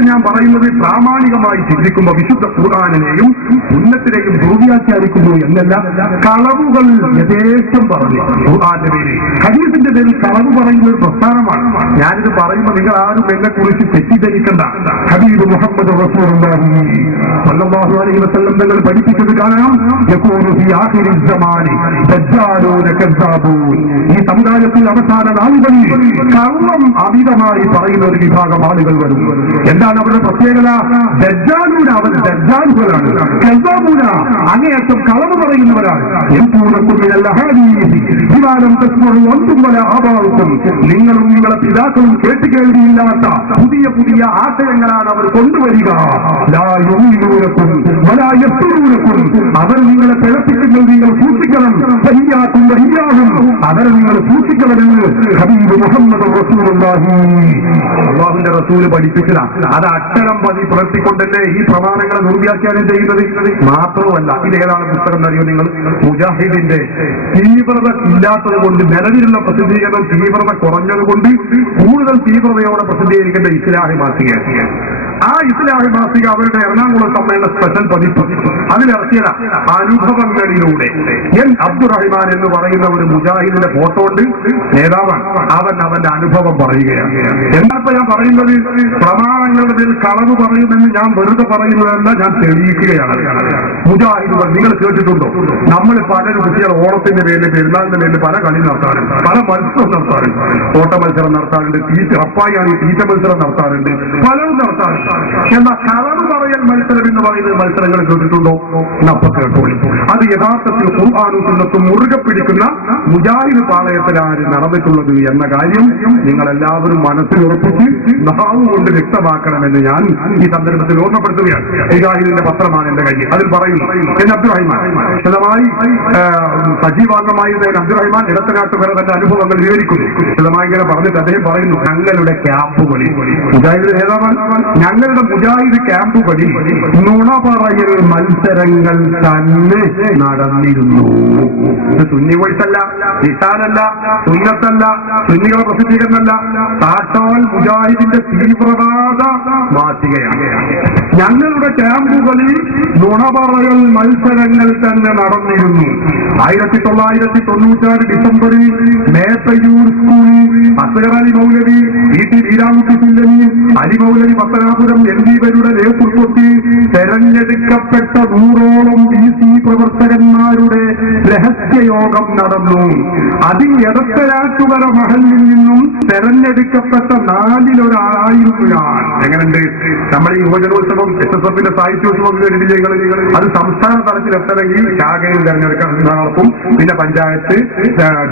എന്നിട്ട് ഞാൻ പറയുന്നത് പ്രാമാണികമായി ചിന്തിക്കുമ്പോൾ വിശുദ്ധ ഖുർആനിനെയും സുന്നത്തിനെയും ദുർവ്യാഖ്യാനിക്കുന്നു എന്നല്ല. കളവുകൾ യഥേഷ്ടം പറഞ്ഞു ഖുർആന്റെ പേരിൽ, ഹദീസിന്റെ പേരിൽ കളവ് പറയുന്ന ഒരു പ്രസ്ഥാനമാണ്. ഞാനിത് പറയുമ്പോൾ നിങ്ങൾ ആരും എന്നെ കുറിച്ച് തെറ്റിദ്ധരിക്കണ്ട. ഹബീബ് മുഹമ്മദ് റസൂലുള്ളാഹി സ്വല്ലല്ലാഹു അലൈഹി വസല്ലം തങ്ങൾ പഠിപ്പിച്ചത് കാണാം. യഖൂലു ഫീ ആഖിരി الزമാനി ദജ്ജാലൂന കസ്സാബൂൻ. ഈ സമുദായത്തിൽ അവസാന നാളുകളിൽ കള്ളം അമിതമായി പറയുന്ന ഒരു വിഭാഗം ആളുകൾ വരും. എന്താണ് അവരുടെ പ്രത്യേകത? ദജ്ജാലൂന, അവർ ദജ്ജാലുകളാണ്. കസ്സാബൂന, അങ്ങേയറ്റം കളവ് പറയുന്നവരാണ്. നിങ്ങളും നിങ്ങളെ പിതാക്കളും കേട്ടുകേൾവിയില്ലാത്ത പുതിയ പുതിയ ആശയങ്ങളാണ് അവർ കൊണ്ടുവരിക. അവർ നിങ്ങളെ പിഴപ്പിക്കുന്നത് നിങ്ങൾ സൂക്ഷിക്കണം. അവരെ നിങ്ങൾ സൂക്ഷിക്കണമെന്ന് ഹബീബ് മുഹമ്മദ് റസൂലുള്ളാഹി അല്ലാഹുവിന്റെ റസൂല് പഠിപ്പിച്ചതാണ്. അത് അക്ഷരം പതി പുലർത്തിക്കൊണ്ടല്ലേ ഈ പ്രമാണങ്ങളെ ദുർവ്യാഖ്യാനം ചെയ്യുന്നത്. മാത്രവുമല്ല, ഇതേതാണ് പുസ്തകം എന്നറിയോ നിങ്ങൾ? മുജാഹിദിന്റെ തീവ്രത ഇല്ലാത്തത് കൊണ്ട്, നിലവിലുള്ള പ്രസിദ്ധീകരണം തീവ്രത കുറഞ്ഞതുകൊണ്ട് കൂടുതൽ തീവ്രതയോടെ പ്രസിദ്ധീകരിക്കേണ്ട ഇസ്ലാഹി മാസികയാണ്. ആ ഇസ്ലാഹി മാസിക അവരുടെ എറണാകുളം സമ്മേളന സ്പെഷ്യൽ പതിപ്പ് അതിലിറക്കിയ അനുഭവങ്ങളിലൂടെ എൻ അബ്ദുറഹിമാൻ എന്ന് പറയുന്ന ഒരു മുജാഹിദിന്റെ ഫോട്ടോ ഉണ്ട്, നേതാവാണ്. അവന്റെ അനുഭവം പറയുകയാണ്. എന്താ ഞാൻ പറയുന്നത്? പ്രമാണങ്ങളുടെ പേരിൽ കളവ് പറയുമെന്ന് ഞാൻ വെറുതെ പറയുന്നതല്ല, ഞാൻ തെളിയിക്കുകയാണ്. മുജാഹിദുകൾ നിങ്ങൾ കേട്ടിട്ടുണ്ടോ? നമ്മൾ പലരും കുട്ടികൾ ഓണത്തിന്റെ പേരിൽ, പെരുന്നാളിന്റെ പേരിൽ പല കളി നടത്താറുണ്ട്, പല മത്സരം നടത്താറുണ്ട്. ഓട്ട മത്സരം നടത്താറുണ്ട്, അപ്പായാണ് തീറ്റ മത്സരം നടത്താറുണ്ട്, പലരും നടത്താറുണ്ട്. എന്നാൽ കളവ് പറയൽ മത്സരം എന്ന് പറയുന്ന മത്സരങ്ങൾ കേട്ടിട്ടുണ്ടോ? അപ്പൊ കേട്ടോളി. അത് യഥാർത്ഥത്തിൽ ഖുർആനും സുന്നത്തും മുറുകെ പിടിക്കുന്ന മുജാഹിദ് പാളയത്തിലാണ് നടന്നിട്ടുള്ളത് എന്ന കാര്യം നിങ്ങൾ എല്ലാവരും മനസ്സിൽ ഉറപ്പിച്ച് നാവ് കൊണ്ട് വ്യക്തമാക്കണമെന്ന് ഞാൻ ഈ സന്ദർഭത്തിൽ ഓർമ്മപ്പെടുത്തുകയാണ്. മുജാഹിദിന്റെ പത്രമാണ് എന്റെ കയ്യിൽ. അതിൽ പറയുന്നു അബ്ദുറഹിമാൻ വിശദമായി സജീവാംഗമായി അബ്ദുറഹിമാൻ ഇടത്തനാട്ടുകാരെ തന്റെ അനുഭവങ്ങൾ വിവരിക്കുന്നു. വിശദമായി ഇങ്ങനെ പറഞ്ഞിട്ട് അദ്ദേഹം പറയുന്നു, ഞങ്ങളുടെ ക്യാമ്പുകളിൽ മുജാഹിദ് നേതാവാണ്, ഞങ്ങളുടെ മുജാഹിദ് ക്യാമ്പുകളിൽ നുണ പറയൽ മത്സരങ്ങൾ തന്നെ നടന്നിരുന്നു. ഇത് സുന്നി വോയിസല്ല, നിസാനല്ല, സുന്നത്തല്ല, സുന്നികളെ പ്രസിദ്ധീകരണമല്ല, സാക്ഷാൽ മുജാഹിദിന്റെ തീവ്രവാദ മാസികയാണ്. ഞങ്ങളുടെ ക്യാമ്പുകളിൽ നുണ പറയൽ മത്സരങ്ങൾ തന്നെ നടന്നിരുന്നു. 1996 ഡിസംബറിൽ മേത്തയൂർ സ്കൂളിൽ അസ്ഗർ അലി മൗലവി, വി.ടി. വീരാമുട്ടി സുല്ലമി, അലി മൗലവി പത്തനാപുരം എന്നിവരുടെ നേതൃത്വത്തിൽ തെരഞ്ഞെടുക്കപ്പെട്ട 100ഓളം DC പ്രവർത്തകന്മാരുടെ രഹസ്യയോഗം നടന്നു. അതിൽ എടത്തനാട്ടുകര മഹലിൽ നിന്നും തെരഞ്ഞെടുക്കപ്പെട്ട 4-ൽ-1 ഞാൻ. എങ്ങനെയുണ്ട്? നമ്മൾ ഈ യുവജനോത്സവം, SSFന്റെ സാഹിത്യോത്സവം അത് സംസ്ഥാന തലത്തിൽ എത്തണമെങ്കിൽ ശാഖയിൽ തെരഞ്ഞെടുക്കാൻ നടക്കും, പിന്നെ പഞ്ചായത്ത്,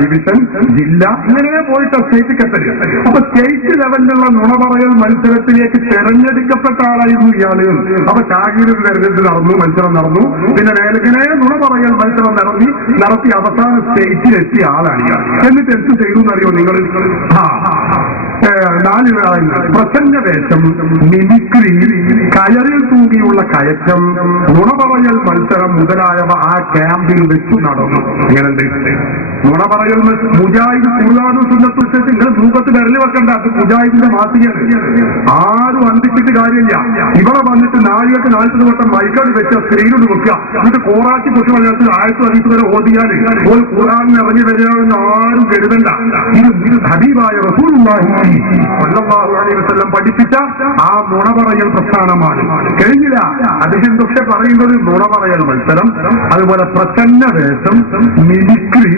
ഡിവിഷൻ, ജില്ല, ഇങ്ങനെ പോയിട്ട് സ്റ്റേറ്റ് എത്തല്. അപ്പൊ സ്റ്റേറ്റ് ലെവലിലുള്ള നുണ പറയൽ മത്സരത്തിലേക്ക് തെരഞ്ഞെടുക്കപ്പെട്ട ആളായിരുന്നു ഇയാള്. അപ്പൊ ശാഖയിൽ തെരഞ്ഞെടുപ്പ് നടന്നു, മത്സരം നടന്നു, പിന്നെ വേലക്കിനെ നുണ പറയൽ മത്സരം നടത്തി അവസാന സ്റ്റേറ്റിലെത്തിയ ആളാണ് ഇയാൾ. എന്നിട്ട് എന്ത് ചെയ്തു എന്നറിയോ നിങ്ങൾ? 4 പ്രസന്ന വേഷം, മിമിക്രി, കയറിൽ തൂങ്ങിയുള്ള കയറ്റം, നുണ പറയൽ മത്സരം മുതലായവ ആ ക്യാമ്പിൽ വെച്ചു നടന്നു. എങ്ങനെയുണ്ട്? നുണ പറയൽ മുജാഹിദ് ഖുർആനും സുന്നത്തും നിങ്ങൾ ഭൂപത്ത് വിരല് വെക്കണ്ട, അത് മുജാഹിദിന്റെ മാസികയാണ്. ആരും അന്തിച്ചിട്ട് കാര്യമില്ല. ഇവിടെ വന്നിട്ട് 40 വട്ടം മൈക്കോട് വെച്ച സ്ക്രീനോട് വെക്കുക, എന്നിട്ട് കോറാച്ചി കൊച്ചു മലയാളത്തിൽ 1000 വരെ ഓതിയാൽ ഒരു ഖുർആനിൽ ഇറങ്ങി വരികയെന്ന് ആരും കരുതണ്ട. ഇത് ഹബീബായ റസൂലുള്ളാഹി സ്വല്ലല്ലാഹു അലൈഹി വസല്ലം പഠിപ്പിച്ച ആ നുണ പറയൽ പ്രസ്ഥാനമാണ്. കഴിഞ്ഞില്ല. അദ്ദേഹം പക്ഷെ പറയുന്നത് നുണ പറയൽ മത്സരം, അതുപോലെ പ്രസന്ന വേഷം, മിമിക്രി,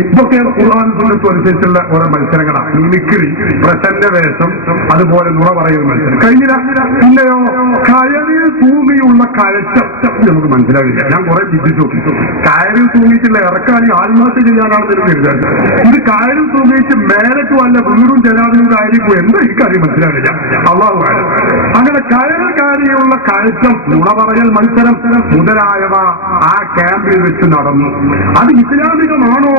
ഇതൊക്കെ ഖുർആൻ സുന്നത്തും അനുസരിച്ചുള്ള ഓരോ മത്സരങ്ങളാണ്. മിമിക്രി, പ്രസന്ന വേഷം, അതുപോലെ നുണ പറയൽ മത്സരം. കഴിഞ്ഞില്ല. പിന്നെയോ കയറിൽ തൂങ്ങിയുള്ള കയറ്റം. നമുക്ക് മനസ്സിലാവില്ല. ഞാൻ കുറെ ചിന്തിച്ചു. കയറിൽ തൂങ്ങിയിട്ടുള്ള ഇറക്കാനി ആത്മഹത്യ ചെയ്യാനാണെന്ന് കരുതാൻ. ഇത് കയറിൽ തൂങ്ങിയിട്ട് മേലക്ക് വല്ല വീടും ജനാധിപത്യമായിരിക്കും. എന്താ എനിക്കറിയാൻ മനസ്സിലാവില്ല. അള്ളാഹു അങ്ങനെ കയറിയുള്ള കയറ്റം, നുണ പറയൽ മത്സരം മുതലായവ ആ ക്യാമ്പിൽ വെച്ച് നടന്നു. അത് ഇസ്ലാമികമാണോ,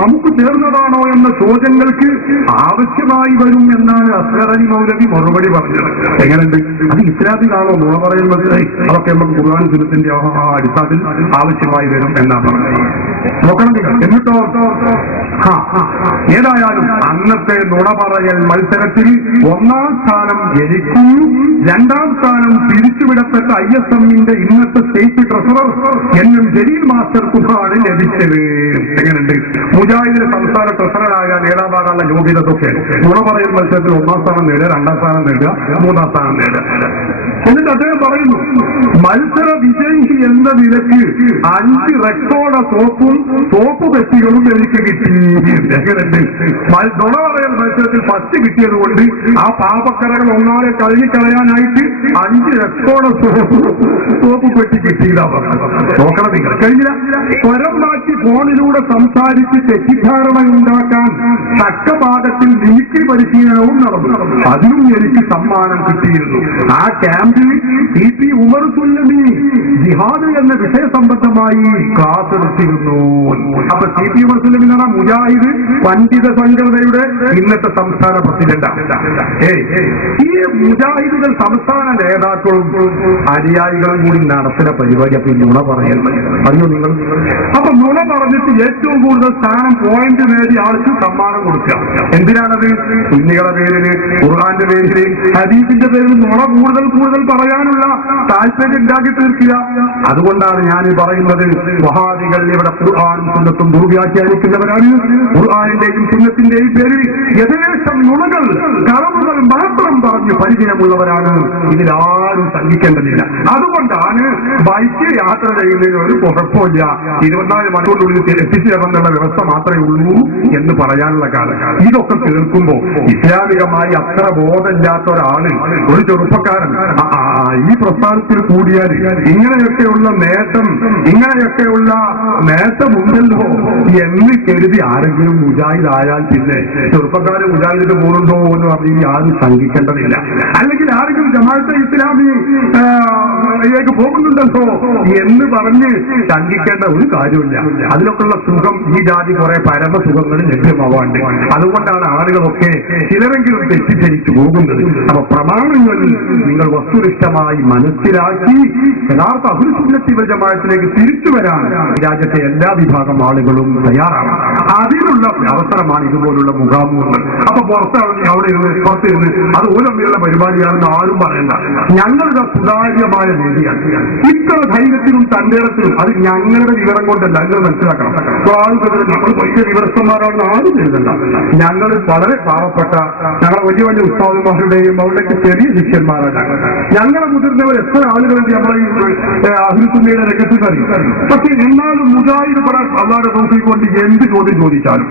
നമുക്ക് ചേർന്നതാണോ എന്ന ചോദ്യങ്ങൾക്ക് ആവശ്യമായി വരും എന്നാണ് അസ്ഗർ അലി മൗലവി മറുപടി മറുപടി പറഞ്ഞത്. എങ്ങനെയുണ്ട്? അത് ഇസ്ലാമിലാണോ നുണ പറയുന്നത്? അതൊക്കെ നമുക്ക് ഖുർആൻ സുന്നത്തിന്റെ അടിസ്ഥാനത്തിൽ ആവശ്യമായി വരും എന്നാണ് പറഞ്ഞത്. നോക്കണം നിങ്ങൾ. എന്നിട്ടോ ഏതായാലും അന്നത്തെ നുണ പറയൽ മത്സരത്തിൽ 1ാം സ്ഥാനം എനിക്കും 2ാം സ്ഥാനം പിരിച്ചുവിടപ്പെട്ട ISMന്റെ ഇന്നത്തെ സ്റ്റേറ്റ് ട്രഷറർ എന്നും ജലീൽ മാസ്റ്റർക്കുമാണ് ലഭിച്ചത്. എങ്ങനെയുണ്ട്? മുജാഹിദിന്റെ സംസ്ഥാന ട്രഷററായ നേതാവാകാനുള്ള യോഗ്യതയൊക്കെ നുണ പറയൽ മത്സരത്തിൽ 1ാം സ്ഥാനം നേടുക, 2ാം സ്ഥാനം നേടുക, 3ാം സ്ഥാനം നേടുക. എന്നിട്ട് അദ്ദേഹം പറയുന്നു, മത്സര വിജയി എന്ന നിലയ്ക്ക് 5 റെക്കോർഡ് സോപ്പ് പെട്ടികളും എനിക്ക് കിട്ടി. എങ്ങനെയുണ്ട്? നുണ പറയൽ മത്സരത്തിൽ ഫസ്റ്റ് കിട്ടിയത് കൊണ്ട് ആ പാപക്കരകൾ ഒന്നാലെ കഴുകിക്കളയാനായിട്ട് 5 റെക്കോർഡ് സോപ്പ് പെട്ടി കിട്ടിയില്ല. നോക്കണം നിങ്ങൾ. കഴിഞ്ഞില്ല. സ്വരം മാറ്റി ഫോണിലൂടെ സംസാരിച്ച് തെറ്റിദ്ധാരണ ഉണ്ടാക്കാൻ തക്കപാഠത്തിൽ മിമിക്രി പരിശീലനവും നടന്നു. അതിനും എനിക്ക് സമ്മാനം കിട്ടിയിരുന്നു. ആ ക്യാമ്പിൽ CP ഉമർ സുല്ലമി ജിഹാദ് എന്ന വിഷയ സംബന്ധമായി ക്ലാസ് എടുത്തിരുന്നു. അപ്പൊ CP ഉമർ സുല്ലമി എന്ന് പറഞ്ഞാൽ മുജാഹിദ് പണ്ഡിത സംഘടനയുടെ ഇന്നത്തെ സംസ്ഥാന പ്രസിഡന്റാണ്. ഈ മുജാഹിദുകൾ സംസ്ഥാന നേതാക്കളും അനുയായികളും കൂടി നടത്തുന്ന പരിപാടി. അപ്പൊ നുണ പറയുന്നത് അറിയോ നിങ്ങൾ? അപ്പൊ നുണ പറഞ്ഞിട്ട് ഏറ്റവും കൂടുതൽ സ്ഥാനം പോയിന്റ് നേടിയ ആൾക്ക് സമ്മാനം കൊടുക്കുക. എന്തിനാണത്? സുന്നികളുടെ പേരില്, ഖുർആന്റെ പേരില്, ഹദീസിന്റെ പേരിൽ നുണ കൂടുതൽ പറയാനുള്ള താല്പര്യം ഉണ്ടാക്കി തീർക്കുക. അതുകൊണ്ടാണ് ഞാൻ പറയുന്നത്, വഹാബികൾ ഇവിടെ ഖുർആനും സുന്നത്തും ദുർവ്യാഖ്യാനിക്കുന്നവരാണ്. ഖുർആനിന്റെയും സുന്നത്തിന്റെയും പേരിൽ യഥേഷ്ടം നുണകൾ, കളവുകൾ മാത്രം പറഞ്ഞു പരിചയമുള്ളവരാണ്. ഇതിലാരും സംഘിക്കേണ്ടതില്ല. അതുകൊണ്ടാണ് ബൈക്കിൽ യാത്ര ചെയ്യുന്നതിന് ഒരു കുഴപ്പമില്ല, 24 മണിക്കൂറിനുള്ളിൽ എത്തിച്ചേർന്നുള്ള വ്യവസ്ഥ മാത്രമേ ഉള്ളൂ എന്ന് പറയാനുള്ള കാലം. ഇതൊക്കെ കേൾക്കുമ്പോ ഇസ്ലാമികമായി അത്ര ബോധമില്ലാത്ത ഒരാള്, ഒരു ചെറുപ്പക്കാരൻ ഈ പ്രസ്ഥാനത്തിൽ കൂടിയാൽ ഇങ്ങനെയൊക്കെയുള്ള നേട്ടമുണ്ടല്ലോ എന്ന് കരുതി ആരെങ്കിലും മുജാഹിദ് ആയാൽ പിന്നെ ചെറുപ്പക്കാര് മുജാഹിദിന് പോകുന്നുണ്ടോ എന്ന് പറഞ്ഞ് ആരും സംഘിക്കേണ്ടതില്ല. അല്ലെങ്കിൽ ആരെങ്കിലും ജമാഅത്തെ ഇസ്ലാമിലേക്ക് പോകുന്നുണ്ടല്ലോ എന്ന് പറഞ്ഞ് സംഘിക്കേണ്ട ഒരു കാര്യമില്ല. അതിനൊക്കെയുള്ള സുഖം ഈ ജാതി കുറെ പരമസുഖങ്ങൾ ലഭ്യമാവാണ്ട്. അതുകൊണ്ടാണ് ആളുകളൊക്കെ ചിലരെങ്കിലും തെറ്റിദ്ധരിച്ചു പോകുന്നത്. അപ്പൊ പ്രമാണങ്ങൾ നിങ്ങൾ വസ്തുനിഷ്ഠമായി മനസ്സിലാക്കി യഥാർത്ഥ അഹ്ലുൽ സുന്നത്തി വൽ ജമാഅത്തിലേക്ക് തിരിച്ചു വരാൻ രാജ്യത്തെ എല്ലാ വിഭാഗം ആളുകളും തയ്യാറാണ്. അതിനുള്ള അവസരമാണ് ഇതുപോലുള്ള മുഖാമുഖങ്ങൾ. അപ്പൊ പുറത്തിരുന്ന് അത് ഓരോ പരിപാടിയാണെന്ന് ആരും പറയണ്ട. ഞങ്ങളുടെ സുതാര്യമായ രീതിയാണ്. ഇത്ര ധൈര്യത്തിലും തന്റേടത്തിലും അത് ഞങ്ങളുടെ വിവരം കൊണ്ടല്ല, നിങ്ങൾ മനസ്സിലാക്കണം. നമ്മൾ വലിയ വിവരസ്ഥന്മാരാണെന്ന് ആരും എഴുതണ്ട. ഞങ്ങൾ വളരെ പാവപ്പെട്ട, ഞങ്ങളെ വലിയ വലിയ ഉസ്താദുമാരുടെയും അവരുടെയൊക്കെ ചെറിയ ശിഷ്യന്മാരാണ്. ഞങ്ങളെ മുതിർന്നവർ എത്ര ആളുകളുണ്ട് നമ്മളെ അഹ്ലുൽ സുന്നയുടെ രംഗത്ത് അറിയും. പക്ഷെ എന്നാലും മുജാഹിദ് അള്ളാഹുവിന്റെ തൗഫീഖ് കൊണ്ട് എന്ത് ചോദ്യം ചോദിച്ചാലും,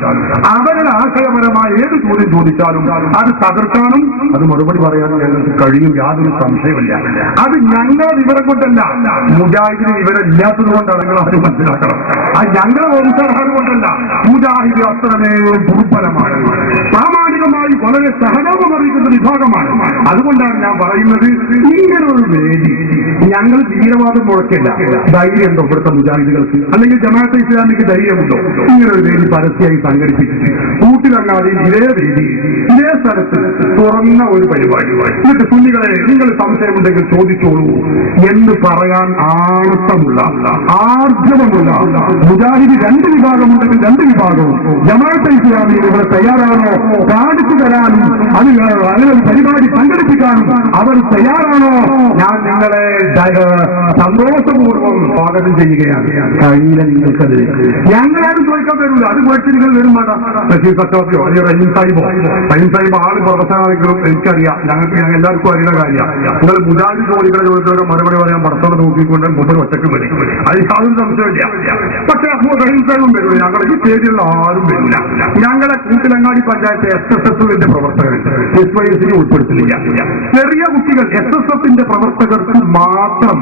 അവരുടെ ആശയപരമായ ഏത് ചോദ്യം ചോദിച്ചാലും അത് തകർക്കാനും അത് മറുപടി പറയാനും ഞങ്ങൾക്ക് കഴിയും, യാതൊരു സംശയമില്ല. അത് ഞങ്ങളെ വിവരം കൊണ്ടല്ല, മുജാഹിദിന് വിവരം ഇല്ലാത്തത് കൊണ്ടാണ്. നിങ്ങൾ അത് മനസ്സിലാക്കണം. അത് ഞങ്ങളെ വംശാഹാരം കൊണ്ടല്ല, മുജാഹിദ് അത്രമേ ദുർബലമാണ്, പ്രാമാണികമായി വളരെ സഹതാപം അറിയിക്കുന്ന വിഭാഗമാണ്. അതുകൊണ്ടാണ് ഞാൻ പറയുന്നത്, ഇങ്ങനെ ഒരു വേദി ഞങ്ങൾ തീവ്രവാദം മുഴക്കില്ല. ധൈര്യമുണ്ടോ ഇവിടുത്തെ മുജാഹിദുകൾക്ക്? അല്ലെങ്കിൽ ജമാഅത്തെ ഇസ്ലാമിക്ക് ധൈര്യമുണ്ടോ? ഇങ്ങനെ ഒരു വേദി പരസ്യമായി സംഘടിപ്പിച്ചിട്ട് കൂട്ടിലങ്ങാതെ ഇതേ വേദി ഇതേ സ്ഥലത്ത് തുറന്ന ഒരു പരിപാടി, എന്നിട്ട് സുന്നികളെ നിങ്ങൾ സംശയമുണ്ടെങ്കിൽ ചോദിച്ചോളൂ എന്ന് പറയാൻ ആണത്തമുള്ള, ആർജവമുള്ള മുജാഹിദ് 2 വിഭാഗമുണ്ടെങ്കിൽ 2 വിഭാഗവും ജമാഅത്തെ ഇസ്ലാമി ഇവിടെ തയ്യാറാണോ? കാണിച്ചു തരാനും അങ്ങനെ ഒരു പരിപാടി സംഘടിപ്പിക്കാനും അവർ തയ്യാറാണോ? ഞാൻ നിങ്ങളെ സന്തോഷപൂർവ്വം സ്വാഗതം ചെയ്യുകയാണ്. കഴിയില്ല നിങ്ങൾക്കത്. ഞങ്ങളാരും ചോദിക്കാൻ വരില്ല. അത് പോയിട്ട് നിങ്ങൾ വരും വേണ്ട. റഷീദ് സത്തോഫിയോ അല്ലെങ്കിൽ റഹീം സാഹിബ് ആള് പ്രൊഫസറാണെങ്കിലും എനിക്കറിയാം, ഞങ്ങൾക്ക് എല്ലാവർക്കും അറിയുന്ന കാര്യമാണ്. നിങ്ങൾ മുജാഹിദ് ചോദിക്കുന്ന ചോദിച്ചവരെ മറുപടി പറയാൻ പടത്തോടെ നോക്കിക്കൊണ്ട് മുമ്പ് ഒറ്റക്കും വരും. അത് യാതൊരു സംശയമില്ല. പക്ഷെ അപ്പോൾ റഹീം സാഹിബും വരില്ല, ഞങ്ങളുടെ ഈ പേരിലുള്ള ആരും വരില്ല. ഞങ്ങളെ കൂട്ടിലങ്ങാടി പഞ്ചായത്ത് SSSന്റെ പ്രവർത്തകർ SYSനെ ഉൾപ്പെടുത്തില്ല. ചെറിയ കുട്ടികൾ SSFന്റെ പ്രവർത്തകർക്ക് മാത്രം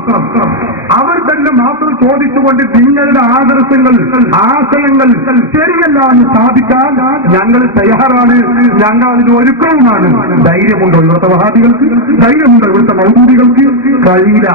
അവർ തന്നെ മാത്രം ചോദിച്ചുകൊണ്ട് നിങ്ങളുടെ ആശയങ്ങൾ ശരിയല്ല എന്ന് സ്ഥാപിക്കാൻ ഞങ്ങൾ തയ്യാറാണ്. ഞങ്ങൾ അതിന് ഒരുക്കവുമാണ്. ധൈര്യമുണ്ടോ ഇവിടുത്തെ വഹാബികൾക്ക്? ധൈര്യമുണ്ടോ ഇവിടുത്തെ മൗദൂദികൾക്ക്? കഴിയില്ല.